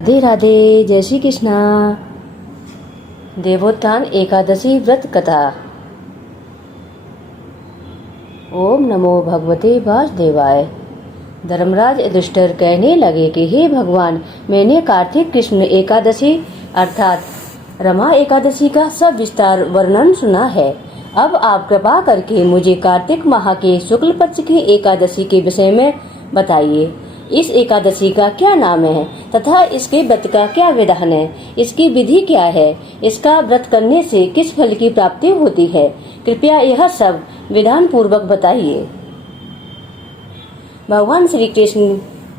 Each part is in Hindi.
राधे राधे। जय श्री कृष्णा। देवोत्थान एकादशी व्रत कथा। ओम नमो भगवते वासुदेवाय। धर्मराज युधिष्ठिर कहने लगे कि हे भगवान, मैंने कार्तिक कृष्ण एकादशी अर्थात रमा एकादशी का सब विस्तार वर्णन सुना है। अब आप कृपा करके मुझे कार्तिक माह के शुक्ल पक्ष की एकादशी के विषय में बताइए। इस एकादशी का क्या नाम है तथा इसके व्रत का क्या विधान है, इसकी विधि क्या है, इसका व्रत करने से किस फल की प्राप्ति होती है, कृपया यह सब विधान पूर्वक बताइए। भगवान श्री कृष्ण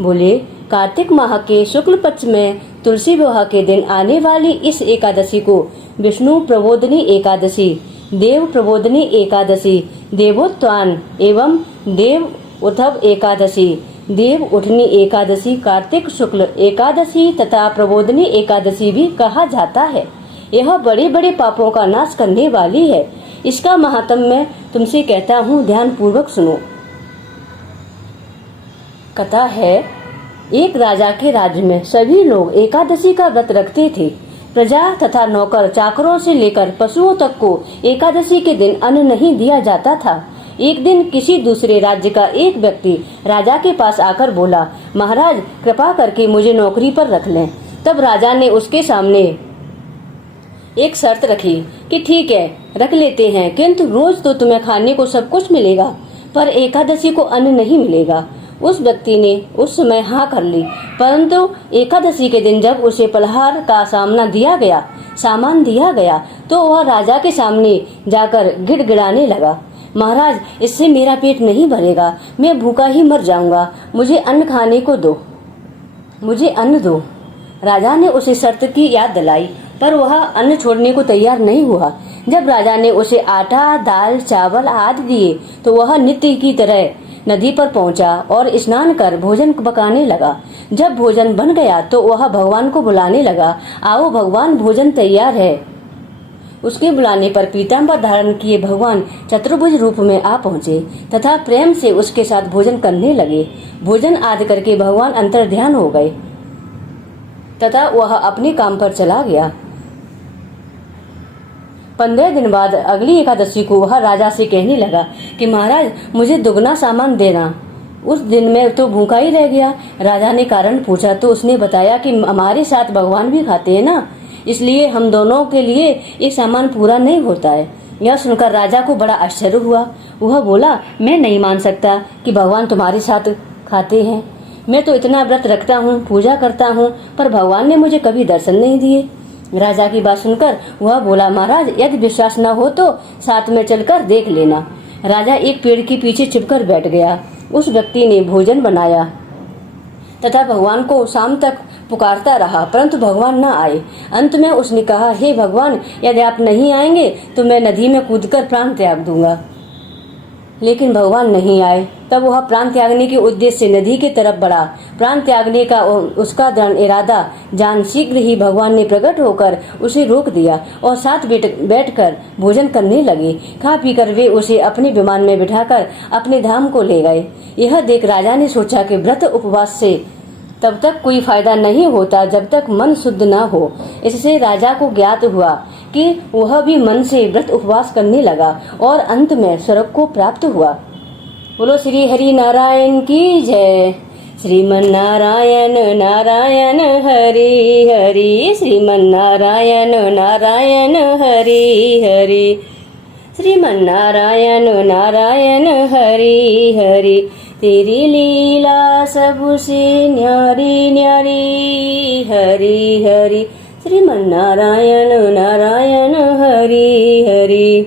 बोले, कार्तिक माह के शुक्ल पक्ष में तुलसी विवाह के दिन आने वाली इस एकादशी को विष्णु प्रबोधनी एकादशी, देव प्रबोधनी एकादशी, देवोत्थान एवं देव उद्धव एकादशी, देव उठनी एकादशी, कार्तिक शुक्ल एकादशी तथा प्रबोधनी एकादशी भी कहा जाता है। यह बड़े बड़े पापों का नाश करने वाली है। इसका महात्म्य मैं तुमसे कहता हूँ, ध्यान पूर्वक सुनो। कथा है, एक राजा के राज्य में सभी लोग एकादशी का व्रत रखते थे। प्रजा तथा नौकर चाकरों से लेकर पशुओं तक को एकादशी के दिन अन्न नहीं दिया जाता था। एक दिन किसी दूसरे राज्य का एक व्यक्ति राजा के पास आकर बोला, महाराज कृपा करके मुझे नौकरी पर रख लें। तब राजा ने उसके सामने एक शर्त रखी कि ठीक है, रख लेते हैं, किंतु रोज तो तुम्हें खाने को सब कुछ मिलेगा, पर एकादशी को अन्न नहीं मिलेगा। उस व्यक्ति ने उस समय हाँ कर ली, परंतु एकादशी के दिन जब उसे पलहार का सामान दिया गया तो वह राजा के सामने जाकर गिड़गिड़ाने लगा, महाराज इससे मेरा पेट नहीं भरेगा, मैं भूखा ही मर जाऊंगा, मुझे अन्न खाने को दो, मुझे अन्न दो। राजा ने उसे शर्त की याद दिलाई, पर वह अन्न छोड़ने को तैयार नहीं हुआ। जब राजा ने उसे आटा, दाल, चावल आदि दिए तो वह नित्य की तरह नदी पर पहुंचा और स्नान कर भोजन पकाने लगा। जब भोजन बन गया तो वह भगवान को बुलाने लगा, आओ भगवान, भोजन तैयार है। उसके बुलाने पर पीताम्बर धारण किए भगवान चतुर्भुज रूप में आ पहुँचे तथा प्रेम से उसके साथ भोजन करने लगे। भोजन आदि करके भगवान अंतर ध्यान हो गए तथा वह अपने काम पर चला गया। 15 दिन बाद अगली एकादशी को वह राजा से कहने लगा कि महाराज मुझे दुगना सामान देना। उस दिन में तो भूखा ही रह गया। राजा ने कारण पूछा तो उसने बताया कि हमारे साथ भगवान भी खाते हैं ना, इसलिए हम दोनों के लिए ये सामान पूरा नहीं होता है। यह सुनकर राजा को बड़ा आश्चर्य हुआ। वह बोला, मैं नहीं मान सकता कि भगवान तुम्हारे साथ खाते हैं। मैं तो इतना व्रत रखता हूँ, पूजा करता हूँ, पर भगवान ने मुझे कभी दर्शन नहीं दिए। राजा की बात सुनकर वह बोला, महाराज यदि विश्वास न हो तो साथ में चलकर देख लेना। राजा एक पेड़ के पीछे छिपकर बैठ गया। उस व्यक्ति ने भोजन बनाया तथा भगवान को शाम तक पुकारता रहा, परंतु भगवान न आए। अंत में उसने कहा, हे भगवान, यदि आप नहीं आएंगे तो मैं नदी में कूदकर प्राण त्याग दूंगा। लेकिन भगवान नहीं आए। तब वह प्राण त्यागने के उद्देश्य से नदी की तरफ बढ़ा। प्राण त्यागने का उसका दृढ़ इरादा जान शीघ्र ही भगवान ने प्रकट होकर उसे रोक दिया और साथ बैठकर भोजन करने लगे। खा पीकर वे उसे अपने विमान में बिठाकर अपने धाम को ले गए। यह देख राजा ने सोचा कि व्रत उपवास से तब तक कोई फायदा नहीं होता जब तक मन शुद्ध न हो। इससे राजा को ज्ञात हुआ कि वह भी मन से व्रत उपवास करने लगा और अंत में स्वर्ग को प्राप्त हुआ। बोलो श्री हरि नारायण की जय। श्रीमन नारायण नारायण हरि हरि, श्रीमन नारायण नारायण हरि हरि, श्रीमन नारायण नारायण हरि हरि। तेरी लीला सबसे न्यारी न्यारी हरि हरि, श्रीमन नारायण नारायण हरि हरि।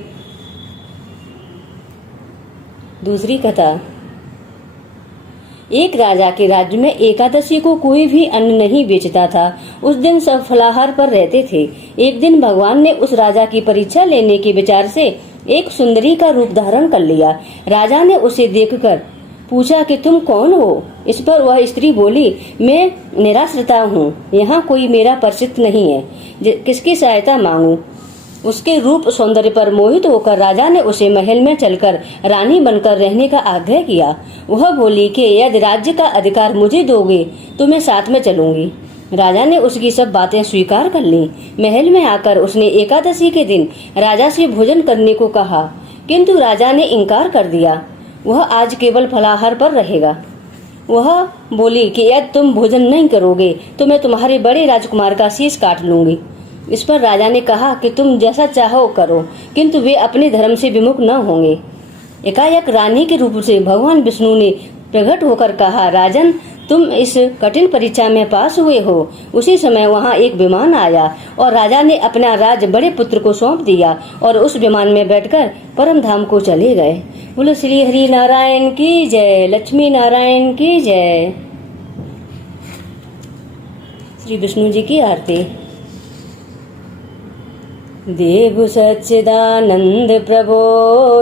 दूसरी कथा। एक राजा के राज्य में एकादशी को कोई भी अन्न नहीं बेचता था। उस दिन सब फलाहार पर रहते थे। एक दिन भगवान ने उस राजा की परीक्षा लेने के विचार से एक सुंदरी का रूप धारण कर लिया। राजा ने उसे देखकर पूछा कि तुम कौन हो? इस पर वह स्त्री बोली, मैं निराश्रिता हूँ, यहाँ कोई मेरा परिचित नहीं है, किसकी सहायता मांगू? उसके रूप सौंदर्य पर मोहित होकर राजा ने उसे महल में चलकर रानी बनकर रहने का आग्रह किया। वह बोली कि यदि राज्य का अधिकार मुझे दोगे तो मैं साथ में चलूंगी। राजा ने उसकी सब बातें स्वीकार कर ली। महल में आकर उसने एकादशी के दिन राजा से भोजन करने को कहा, किंतु राजा ने इनकार कर दिया। वह आज केवल फलाहार पर रहेगा। वह बोली कि यदि तुम भोजन नहीं करोगे तो मैं तुम्हारे बड़े राजकुमार का शीश काट लूंगी। इस पर राजा ने कहा कि तुम जैसा चाहो करो, किंतु वे अपने धर्म से विमुख न होंगे। एकाएक रानी के रूप से भगवान विष्णु ने प्रकट होकर कहा, राजन, तुम इस कठिन परीक्षा में पास हुए हो। उसी समय वहाँ एक विमान आया और राजा ने अपना राज बड़े पुत्र को सौंप दिया और उस विमान में बैठकर परम धाम को चले गए। बोलो श्री हरि नारायण की जय, लक्ष्मी नारायण की जय। श्री विष्णु जी की आरती। देव सच्चिदानंद प्रभो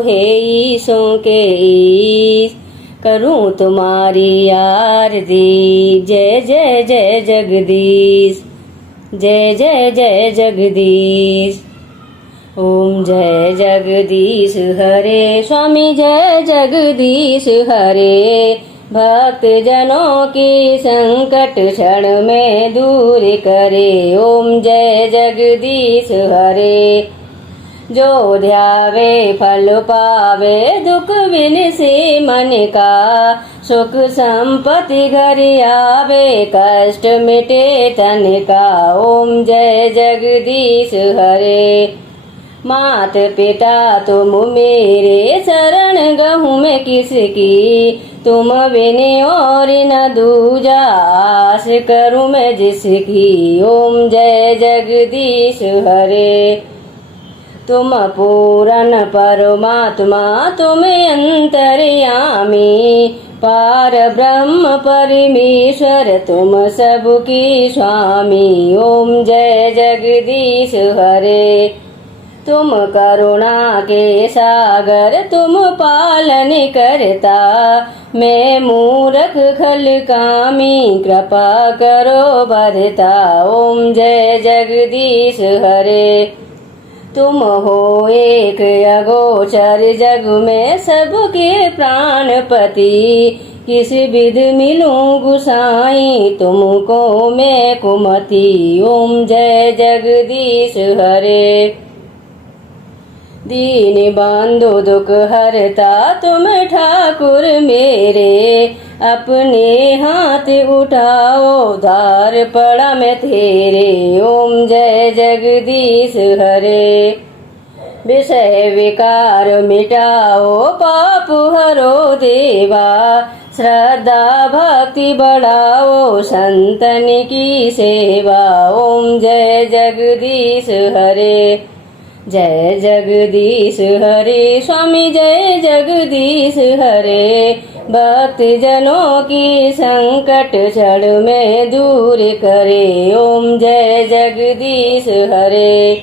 हे ईसों के ईश, करूं तुम्हारी आरती। जय जय जय जगदीश, जय जय जय जगदीश। ओम जय जगदीश हरे, स्वामी जय जगदीश हरे। भक्त जनों की संकट क्षण में दूर करे। ओम जय जगदीश हरे। जो ध्यावे फल पावे, दुख बिन से मन का। सुख संपत्ति घर आवे, कष्ट मिटे तन का। ओम जय जगदीश हरे। मात पिता तुम मेरे, शरण गहूँ मैं किसकी। तुम बिन और न दूजा, आस करूँ मैं जिसकी। ओम जय जगदीश हरे। तुम पूरन परमात्मा, तुम अंतर्यामी। पार ब्रह्म परमेश्वर, तुम सबकी स्वामी। ओम जय जगदीश हरे। तुम करुणा के सागर, तुम पालन करता। मैं मूर्ख खल कामी, कृपा करो भरता। ओम जय जगदीश हरे। तुम हो एक अगोचर, जग में सबके प्राणपति। किस विध मिलूं गुसाई, तुमको मैं कुमति। ओम जय जगदीश हरे। दीन बंधु दुख हरता, तुम ठाकुर मेरे। अपने हाथ उठाओ, धार पड़ा मैं तेरे। ओम जय जगदीश हरे। विषय विकार मिटाओ, पाप हरो देवा। श्रद्धा भक्ति बढ़ाओ, संतन की सेवा। ओम जय जगदीश हरे। जय जगदीश हरे, स्वामी जय जगदीश हरे। भक्त जनों की संकट क्षण में दूर करे। ओम जय जगदीश हरे।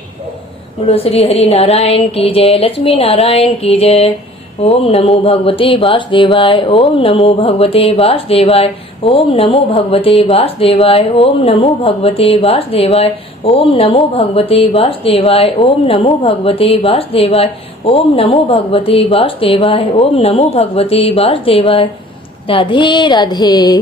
बोलो श्री हरि नारायण की जय, लक्ष्मी नारायण की जय। ओम नमो भगवते वासुदेवाय, ओम नमो भगवते वासुदेवाय, ओम नमो भगवते वासुदेवाय, ओम नमो भगवते वासुदेवाय, ओम नमो भगवते वासुदेवाय, ओम नमो भगवते वासुदेवाय, ओम नमो भगवते वासुदेवाय, ओम नमो भगवते वासुदेवाय। राधे राधे।